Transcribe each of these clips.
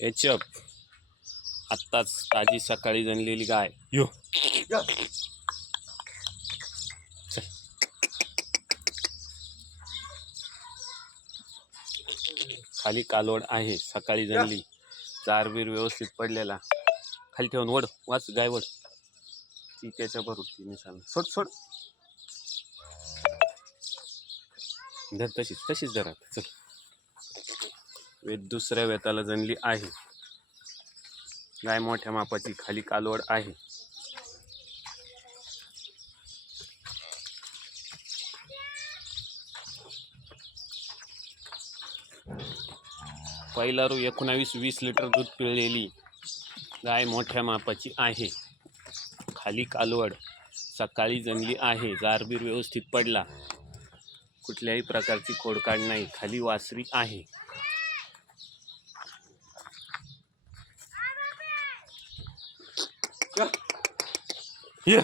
एचप आत्ताच ताजी सकाळी जनलेली गाय. यो. खाली कालवड आहे सकाळी जनली चार बीर व्यवस्थित पडलेला. खाली ठेवून वड वाच गाय वड. ती त्याच्या भरून ती निसाल. सोड सोड. धर तशीच तशीच धरा चल. वेद दुसऱ्या वेताला जणली आहे. गाय मोठ्या मापाची खाली कालवड आहे. पहिला रू एकोणावीस वीस लिटर दूध पिळलेली गाय मोठ्या मापाची आहे. खाली कालवड सकाळी जमली आहे. जारबीर व्यवस्थित पडला. कुठल्याही प्रकारची खोडकाड नाही. खाली वासरी आहे. या.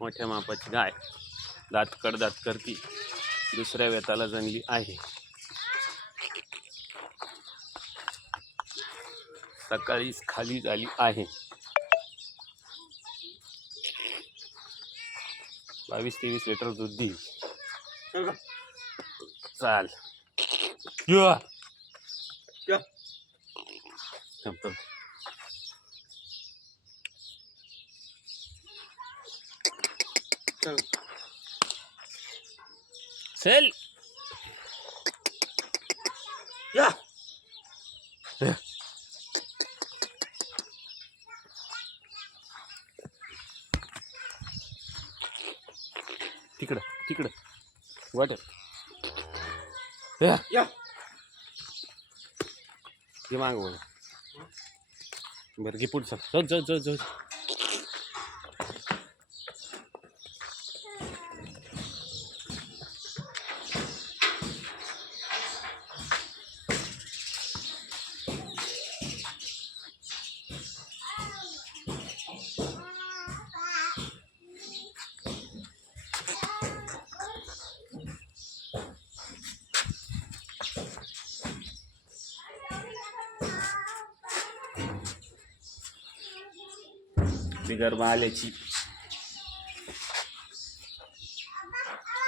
मोठ्या मापाची गाय. दातकड दात करती दुसऱ्या वेताला जणली आहे. सकाळीच खाली झाली आहे. बावीस तेवीस लिटर दूध देईल चल. चाल. चल. या. तिकडं तिकडं. वाटत या. या. घे माग बरं घे पुढचं. जाऊ जाऊ जाऊ जाऊ बिगर आल्याची